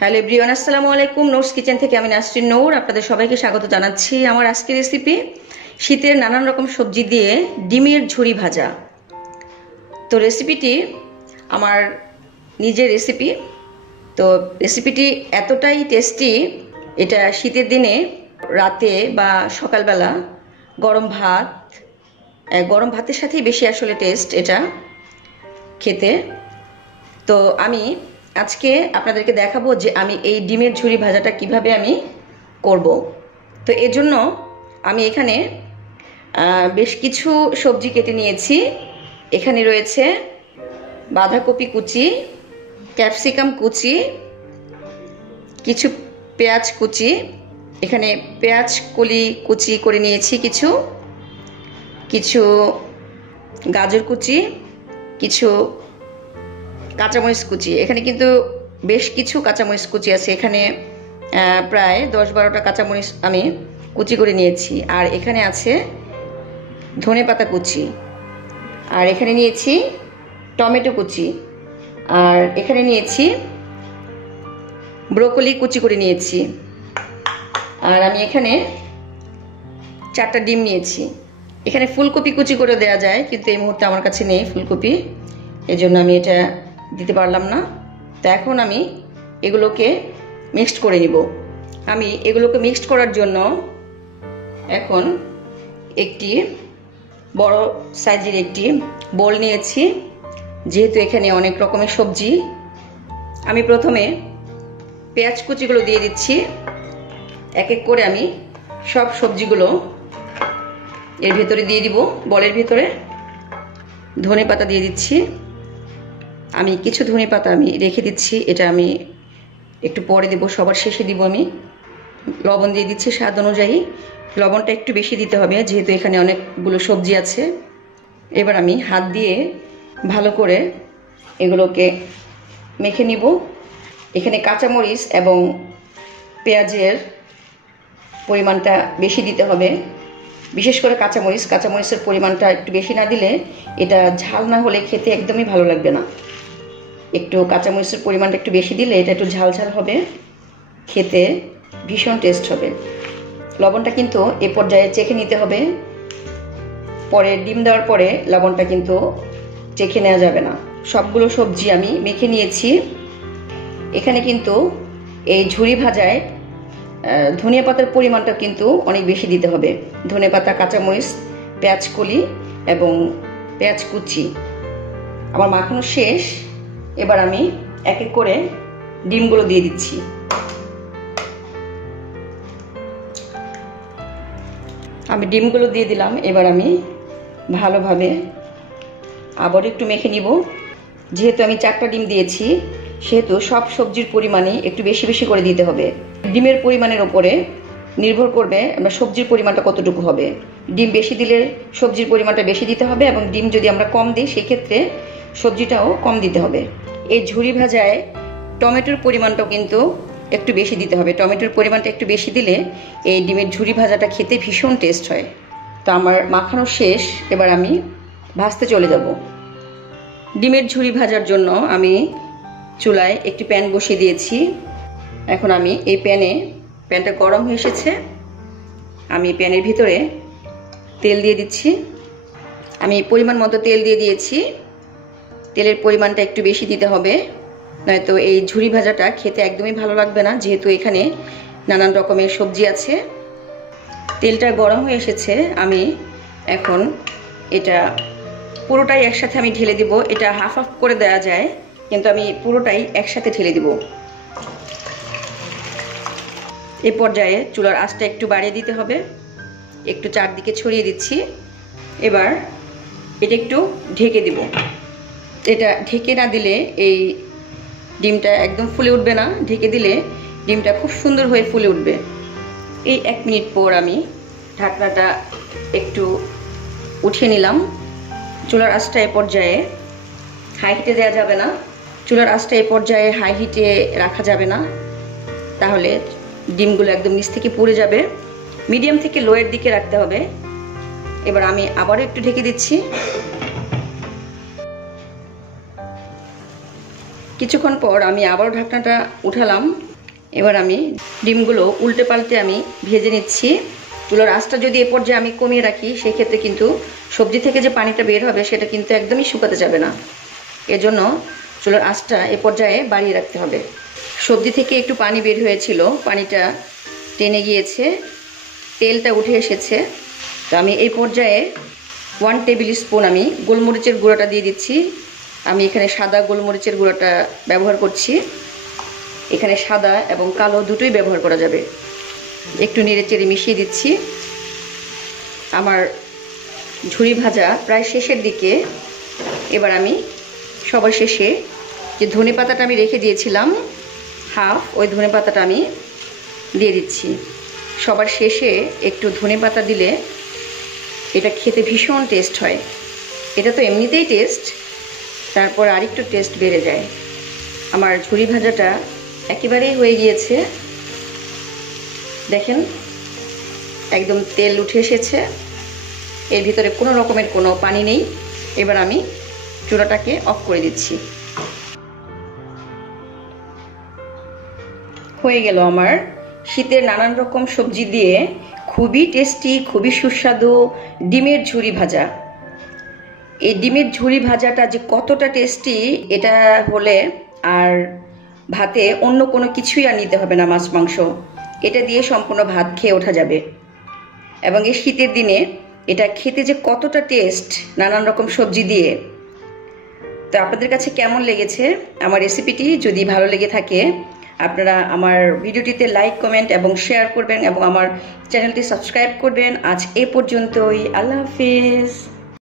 Hello everyone, আসসালামু আলাইকুম। Notes kitchen থেকে আমি নাসরিন নূর আপনাদের সবাইকে স্বাগত জানাচ্ছি। আমার আজকের রেসিপি শীতের নানান রকম সবজি দিয়ে ডিমের ঝুরি ভাজা। তো রেসিপিটি আমার নিজের রেসিপি। তো রেসিপিটি এতটাই টেস্টি, এটা শীতের দিনে রাতে বা সকালবেলা গরম ভাতের সাথেই বেশি আসলে টেস্ট এটা খেতে। তো আমি আজকে আপনাদেরকে দেখাবো যে আমি এই ডিমের ঝুরি ভাজাটা কিভাবে আমি করব। তো এর জন্য আমি এখানে বেশ কিছু সবজি কেটে নিয়েছি। এখানে রয়েছে বাঁধাকপি কুচি, ক্যাপসিকাম কুচি, কিছু পেঁয়াজ কুচি, এখানে পেঁয়াজ কলি কুচি করে নিয়েছি, কিছু গাজর কুচি, কিছু কাঁচামরিচ কুচি। এখানে কিন্তু বেশ কিছু কাঁচামরিচ কুচি আছে, এখানে প্রায় 10-12টা কাঁচামরিচ আমি কুচি করে নিয়েছি। আর এখানে আছে ধনেপাতা কুচি, আর এখানে নিয়েছি টমেটো কুচি, আর এখানে নিয়েছি ব্রোকলি কুচি করে নিয়েছি, আর আমি এখানে 4টা ডিম নিয়েছি। এখানে ফুলকপি কুচি করে দেওয়া যায়, কিন্তু এই মুহূর্তে আমার কাছে নেই ফুলকপি, এজন্য আমি এটা দিতে পারলাম না। তো এখন আমি এগুলোকে মিক্সড করে নিব। আমি এগুলোকে মিক্সড করার জন্য এখন একটি বড় সাইজের একটি বোল নিয়েছি। যেহেতু এখানে অনেক রকমের সবজি, আমি প্রথমে পেঁয়াজ কুচিগুলো দিয়ে দিচ্ছি। এক এক করে আমি সব সবজিগুলো এর ভেতরে দিয়ে দিব। বলের ভেতরে ধনেপাতা দিয়ে দিচ্ছি। আমি কিছু ধনেপাতা আমি রেখে দিচ্ছি, এটা আমি একটু পরে দেব, সবার শেষে দিব। আমি লবণ দিয়ে দিচ্ছি স্বাদ অনুযায়ী। লবণটা একটু বেশি দিতে হবে যেহেতু এখানে অনেকগুলো সবজি আছে। এবার আমি হাত দিয়ে ভালো করে এগুলোকে মেখে নিব। এখানে কাঁচামরিচ এবং পেঁয়াজের পরিমাণটা বেশি দিতে হবে, বিশেষ করে কাঁচামরিচের পরিমাণটা একটু বেশি না দিলে এটা ঝাল না হলে খেতে একদমই ভালো লাগবে না। একটু কাঁচামরিচের পরিমাণটা একটু বেশি দিলে এটা একটু ঝাল ঝাল হবে, খেতে ভীষণ টেস্ট হবে। লবণটা কিন্তু এ পর্যায়ে চেখে নিতে হবে, পরে ডিম দেওয়ার পরে লবণটা কিন্তু চেখে নেওয়া যাবে না। সবগুলো সবজি আমি মেখে নিয়েছি। এখানে কিন্তু এই ঝুরি ভাজায় ধনিয়া পাতার পরিমাণটা কিন্তু অনেক বেশি দিতে হবে। ধনেপাতা, কাঁচামরিচ, পেঁয়াজ কলি এবং পেঁয়াজ কুচি আমার মাখানো শেষ। এবার আমি এক এক করে ডিমগুলো দিয়ে দিচ্ছি। আমি ডিমগুলো দিয়ে দিলাম। এবার আমি ভালোভাবে আবার একটু মেখে নিব। যেহেতু আমি 4টা ডিম দিয়েছি সেহেতু সব সবজির পরিমাণই একটু বেশি বেশি করে দিতে হবে। ডিমের পরিমাণের ওপরে নির্ভর করবে আমরা সবজির পরিমাণটা কতটুকু হবে। ডিম বেশি দিলে সবজির পরিমাণটা বেশি দিতে হবে, এবং ডিম যদি আমরা কম দিই সেই ক্ষেত্রে সবজিটাও কম দিতে হবে। এই ঝুরি ভাজায় টমেটোর পরিমাণটাও কিন্তু একটু বেশি দিতে হবে। টমেটোর পরিমাণটা একটু বেশি দিলে এই ডিমের ঝুরি ভাজাটা খেতে ভীষণ টেস্ট হয়। তো আমার মাখানো শেষ, এবার আমি ভাজতে চলে যাব। ডিমের ঝুরি ভাজার জন্য আমি চুলায় একটি প্যান বসিয়ে দিয়েছি। এখন আমি এই প্যানটা গরম হয়ে এসেছে, আমি প্যানের ভিতরে তেল দিয়ে দিচ্ছি। আমি পরিমাণ মতো তেল দিয়ে দিয়েছি। তেলের পরিমাণটা একটু বেশি দিতে হবে, নয়তো এই ঝুরি ভাজাটা খেতে একদমই ভালো লাগবে না, যেহেতু এখানে নানান রকমের সবজি আছে। তেলটা গরম হয়ে এসেছে, আমি এখন এটা পুরোটাই একসাথে আমি ঢেলে দিব। এটা হাফ হাফ করে দেওয়া যায়, কিন্তু আমি পুরোটাই একসাথে ঢেলে দিব। এই পর্যায়ে চুলার আঁচটা একটু বাড়িয়ে দিতে হবে, একটু চারদিকে ছড়িয়ে দিচ্ছি। এবার এটা একটু ঢেকে দিব। এটা ঢেকে না দিলে এই ডিমটা একদম ফুলে উঠবে না, ঢেকে দিলে ডিমটা খুব সুন্দর হয়ে ফুলে উঠবে। এই 1 মিনিট পর আমি ঢাকনাটা একটু উঠিয়ে নিলাম। চুলার আঁচটা এ পর্যায়ে হাই হিটে দেওয়া যাবে না, চুলার আঁচটা এ পর্যায়ে হাই হিটে রাখা যাবে না, তাহলে ডিমগুলো একদম নিচ থেকে পুড়ে যাবে। মিডিয়াম থেকে লোয়ের দিকে রাখতে হবে। এবার আমি আবারও একটু ঢেকে দিচ্ছি। কিছুক্ষণ পর আমি আবারও ঢাকনাটা উঠালাম। এবার আমি ডিমগুলো উল্টে পাল্টে আমি ভেজে নিচ্ছি। চুলার আঁচটা যদি এ পর্যায়ে আমি কমিয়ে রাখি, সেক্ষেত্রে কিন্তু সবজি থেকে যে পানিটা বের হবে সেটা কিন্তু একদমই শুকাতে যাবে না। এজন্য চুলার আঁচটা এ পর্যায়ে বাড়িয়ে রাখতে হবে। সবজি থেকে একটু পানি বের হয়েছিল, পানিটা টেনে গিয়েছে, তেলটা উঠে এসেছে। তো আমি এই পর্যায়ে 1 টেবিল স্পুন আমি গোলমরিচের গুঁড়োটা দিয়ে দিচ্ছি। আমি এখানে সাদা গোলমরিচের গুঁড়োটা ব্যবহার করছি। এখানে সাদা এবং কালো দুটোই ব্যবহার করা যাবে। একটু নেড়েচেড়ে মিশিয়ে দিচ্ছি। আমার ঝুরি ভাজা প্রায় শেষের দিকে। এবার আমি সবার শেষে যে ধনেপাতাটা আমি রেখে দিয়েছিলাম হাফ, ওই ধনেপাতাটা আমি দিয়ে দিচ্ছি। সবার শেষে একটু ধনেপাতা দিলে এটা খেতে ভীষণ টেস্ট হয়। এটা তো এমনিতেই টেস্ট, তারপর আরেকটু টেস্ট বেড়ে যায়। আমার ঝুরি ভাজাটা একেবারেই হয়ে গিয়েছে, দেখেন একদম তেল উঠে এসেছে, এর ভিতরে কোনো রকমের কোনো পানি নেই। এবার আমি চুলাটাকে অফ করে দিচ্ছি। হয়ে গেল আমার শীতের নানান রকম সবজি দিয়ে খুবই টেস্টি, খুবই সুস্বাদু ডিমের ঝুরি ভাজা। এই ডিমের ঝুরি ভাজাটা যে কতটা টেস্টি, এটা হলে আর ভাতে অন্য কোনো কিছুই আর নিতে হবে না, মাছ মাংস, এটা দিয়ে সম্পূর্ণ ভাত খেয়ে ওঠা যাবে। এবং এই শীতের দিনে এটা খেতে যে কতটা টেস্ট নানান রকম সবজি দিয়ে। তো আপনাদের কাছে কেমন লেগেছে আমার রেসিপিটি? যদি ভালো লেগে থাকে আপনারা আমার ভিডিওটিতে লাইক, কমেন্ট এবং শেয়ার করবেন এবং আমার চ্যানেলটি সাবস্ক্রাইব করবেন। আজ এ পর্যন্তই। আল্লাহ হাফিজ।